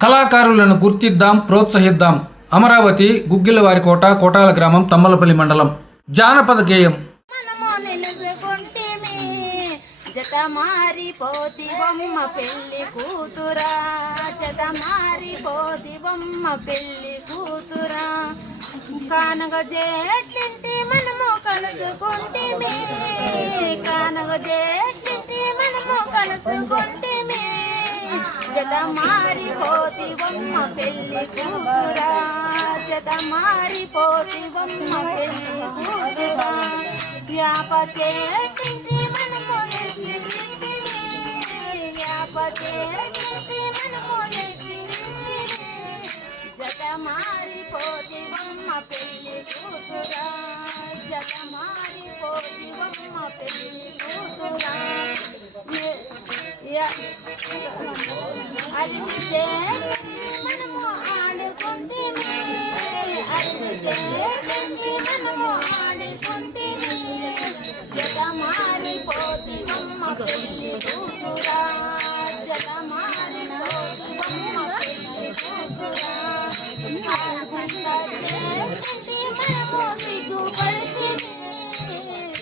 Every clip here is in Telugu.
కళాకారులను గుర్తిద్దాం, ప్రోత్సహిద్దాం. అమరావతి గుగ్గిలవారికోట, కోటాల గ్రామం, తమ్మలపల్లి మండలం. జానపద గేయం. జత మారిపోతి బొమ్మ పెళ్లి కూతురా, జత మారిపోతి బొమ్మ పెళ్లి కూతురా, కానగ జేట్లింటి మనము కలుసుకుంటిమే, కానగ జేట్లింటి మనము కలుసుకుంటిమే, జత మారిపోతి బొమ్మ పెళ్లి కూతురా, జత మారిపోతి బొమ్మ పెళ్లి కూతురా, వ్యాప చేటింటి మనము జత మారిపోతి బొమ్మ పెళ్లి కూతురా, జత మారిపోతి బొమ్మ పెళ్లి కూతురా, అరిమితే మనము ఆడుకుంటేనే, అరిమితే మనము ఆడుకుంటేనే, జత మారిపోతి బొమ్మ పెళ్లి కూతురా, జత మారిపోతి బొమ్మ పెళ్లి కూతురా, మనము సిగ్గుపడితేనే,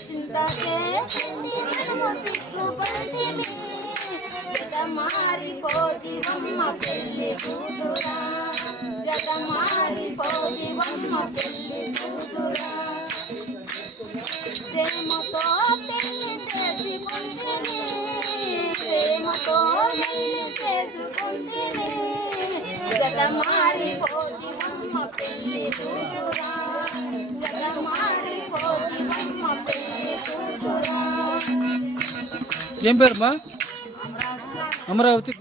చింతకే మనము సిగ్గుపడితేనే, జత మారిపోతి బొమ్మ పెళ్లి కూతురా, జత మారిపోతి బొమ్మ పెళ్లి కూతురా, ప్రేమతో పెళ్లి చేసుకుంటేనే, ప్రేమతో పెళ్లి చేసుకుంటేనే, జత మారిపోతి బొమ్మ పెళ్లి కూతురా, జత మారిపోతి బొమ్మ పెళ్లి కూతురా. ఏం పేరు మా? అమరావతి